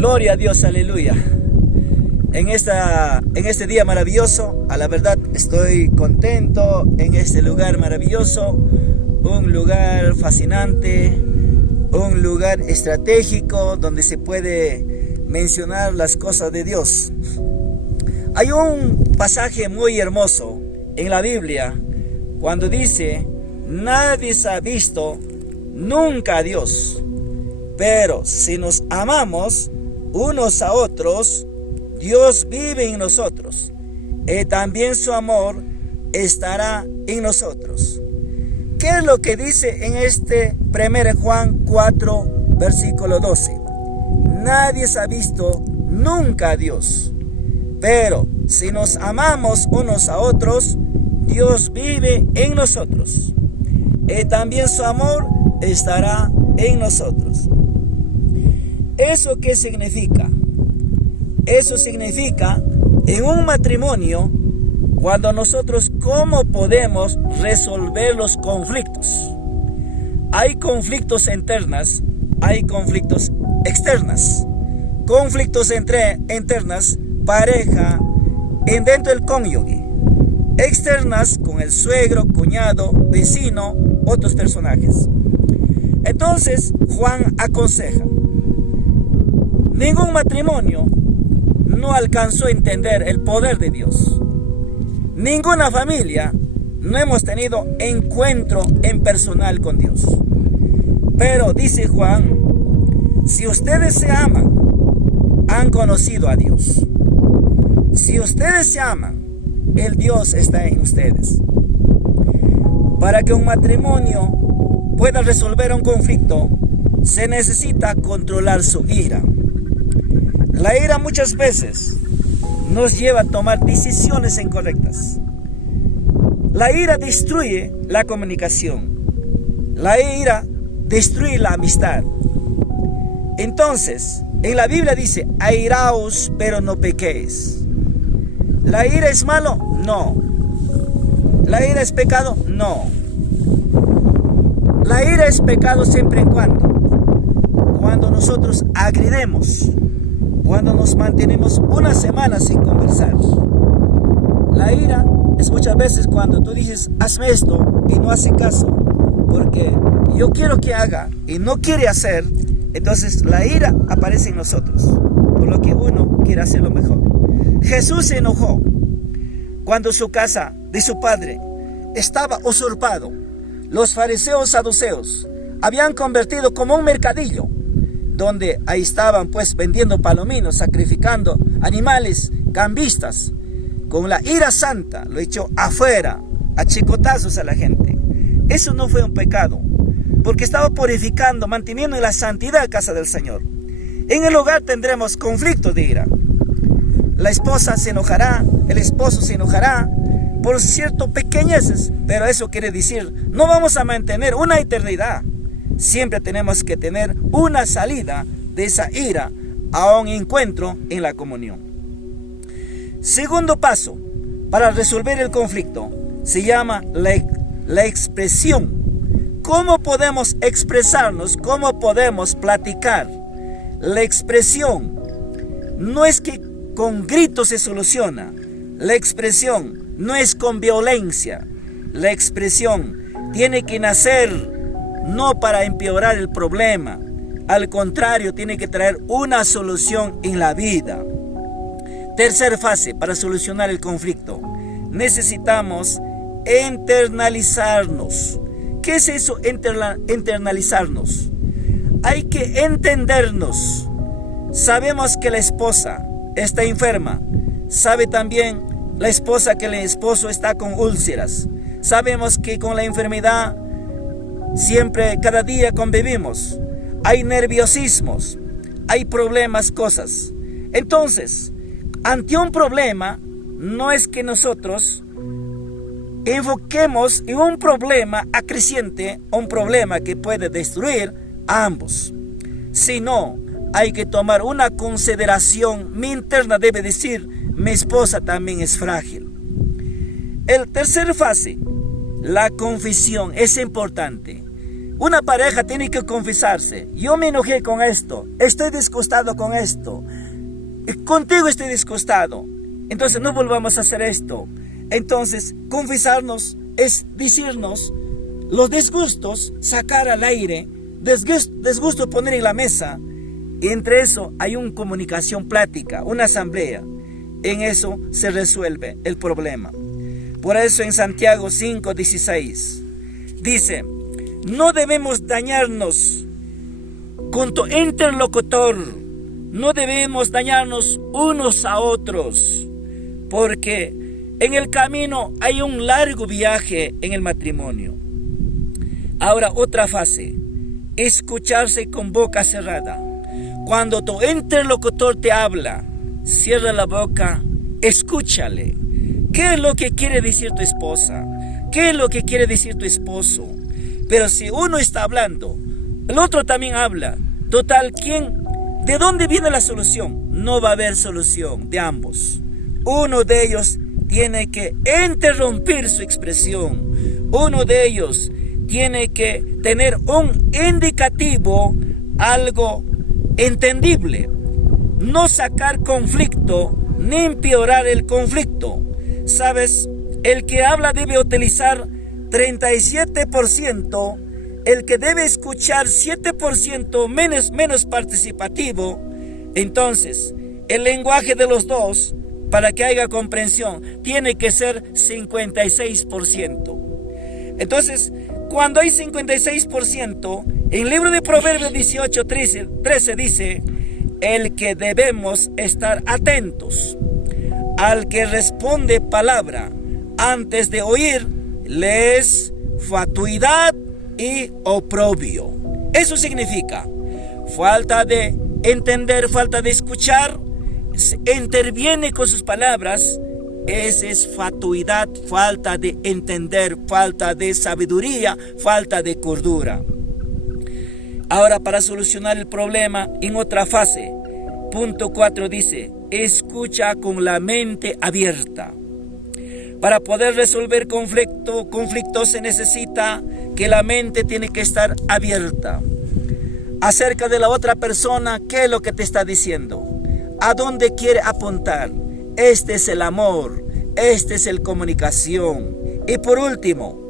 Gloria a Dios, aleluya. En este día maravilloso, a la verdad estoy contento en este lugar maravilloso, un lugar fascinante, un lugar estratégico donde se puede mencionar las cosas de Dios. Hay un pasaje muy hermoso en la Biblia cuando dice: nadie se ha visto nunca a Dios, pero si nos amamos unos a otros, Dios vive en nosotros y también su amor estará en nosotros. ¿Qué es lo que dice en 1 Juan 4, versículo 12? Nadie se ha visto nunca a Dios, pero si nos amamos unos a otros, Dios vive en nosotros y también su amor estará en nosotros. ¿Eso qué significa? Eso significa en un matrimonio, cuando nosotros cómo podemos resolver los conflictos. Hay conflictos internos, hay conflictos externos. Conflictos internas, pareja, dentro del cónyuge. Externas con el suegro, cuñado, vecino, otros personajes. Entonces Juan aconseja: ningún matrimonio no alcanzó a entender el poder de Dios. Ninguna familia no hemos tenido encuentro en personal con Dios. Pero dice Juan: si ustedes se aman, han conocido a Dios. Si ustedes se aman, el Dios está en ustedes. Para que un matrimonio pueda resolver un conflicto, se necesita controlar su ira. La ira muchas veces nos lleva a tomar decisiones incorrectas. La ira destruye la comunicación. La ira destruye la amistad. Entonces, en la Biblia dice: airaos, pero no pequéis. ¿La ira es malo? No. ¿La ira es pecado? No. La ira es pecado siempre y cuando nosotros agredemos, cuando nos mantenemos una semana sin conversar. La ira es muchas veces cuando tú dices: hazme esto, y no hace caso, porque yo quiero que haga y no quiere hacer. Entonces la ira aparece en nosotros, por lo que uno quiere hacer lo mejor. Jesús se enojó cuando su casa de su padre estaba usurpado. Los fariseos saduceos habían convertido como un mercadillo, donde ahí estaban pues vendiendo palominos, sacrificando animales, cambistas. Con la ira santa lo echó afuera, a chicotazos a la gente. Eso no fue un pecado, porque estaba purificando, manteniendo en la santidad casa del Señor. En el hogar tendremos conflictos de ira. La esposa se enojará, el esposo se enojará por cierto pequeñeces, pero eso quiere decir, no vamos a mantener una eternidad. Siempre tenemos que tener una salida de esa ira a un encuentro en la comunión. Segundo paso para resolver el conflicto se llama la expresión. ¿Cómo podemos expresarnos? ¿Cómo podemos platicar? La expresión no es que con gritos se soluciona. La expresión no es con violencia. La expresión tiene que nacer no para empeorar el problema. Al contrario, tiene que traer una solución en la vida. Tercera fase para solucionar el conflicto. Necesitamos internalizarnos. ¿Qué es eso, internalizarnos? Hay que entendernos. Sabemos que la esposa está enferma. Sabe también la esposa que el esposo está con úlceras. Sabemos que con la enfermedad siempre, cada día convivimos. Hay nerviosismos, hay problemas, cosas. Entonces, ante un problema, no es que nosotros enfoquemos en un problema acreciente, un problema que puede destruir a ambos, sino hay que tomar una consideración. Mi interna debe decir: mi esposa también es frágil. El tercer fase, la confesión, es importante. Una pareja tiene que confesarse. Yo me enojé con esto, estoy disgustado con esto, contigo estoy disgustado, entonces no volvamos a hacer esto. Entonces, confesarnos es decirnos los disgustos, sacar al aire, disgusto poner en la mesa, y entre eso hay una comunicación plática, una asamblea. En eso se resuelve el problema. Por eso en Santiago 5:16 dice: no debemos dañarnos con tu interlocutor, no debemos dañarnos unos a otros, porque en el camino hay un largo viaje en el matrimonio. Ahora, otra fase: escucharse con boca cerrada. Cuando tu interlocutor te habla, cierra la boca, escúchale. ¿Qué es lo que quiere decir tu esposa? ¿Qué es lo que quiere decir tu esposo? Pero si uno está hablando, el otro también habla. Total, ¿de dónde viene la solución? No va a haber solución de ambos. Uno de ellos tiene que interrumpir su expresión. Uno de ellos tiene que tener un indicativo, algo entendible. No sacar conflicto ni empeorar el conflicto. ¿Sabes? El que habla debe utilizar 37%, el que debe escuchar 7% menos participativo. Entonces, el lenguaje de los dos, para que haya comprensión, tiene que ser 56%. Entonces, cuando hay 56%, en el libro de Proverbios 18:13 dice: el que debemos estar atentos al que responde palabra antes de oír, le es fatuidad y oprobio. Eso significa falta de entender, falta de escuchar, interviene con sus palabras. Esa es fatuidad, falta de entender, falta de sabiduría, falta de cordura. Ahora, para solucionar el problema en otra fase, punto 4 dice: escucha con la mente abierta. Para poder resolver conflicto se necesita que la mente tiene que estar abierta. Acerca de la otra persona, ¿qué es lo que te está diciendo? ¿A dónde quiere apuntar? Este es el amor, este es la comunicación. Y por último,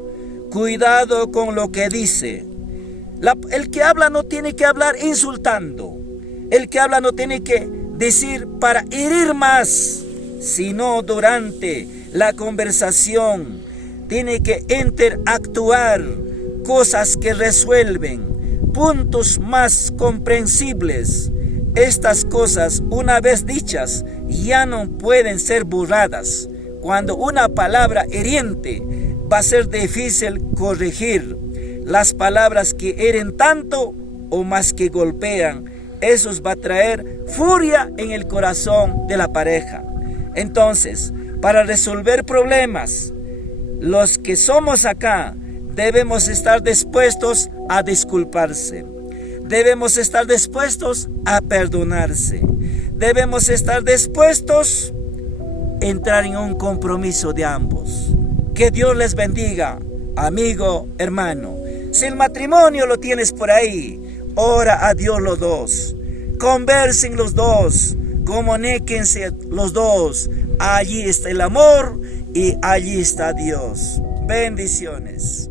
cuidado con lo que dice. El que habla no tiene que hablar insultando. El que habla no tiene que decir para herir más, sino durante la conversación tiene que interactuar cosas que resuelven, puntos más comprensibles. Estas cosas, una vez dichas, ya no pueden ser borradas. Cuando una palabra hiriente, va a ser difícil corregir. Las palabras que hieren tanto o más que golpean, eso va a traer furia en el corazón de la pareja. Entonces, para resolver problemas, los que somos acá debemos estar dispuestos a disculparse. Debemos estar dispuestos a perdonarse. Debemos estar dispuestos a entrar en un compromiso de ambos. Que Dios les bendiga, amigo, hermano. Si el matrimonio lo tienes por ahí, ora a Dios los dos. Conversen los dos. Comuníquense los dos. Allí está el amor y allí está Dios. Bendiciones.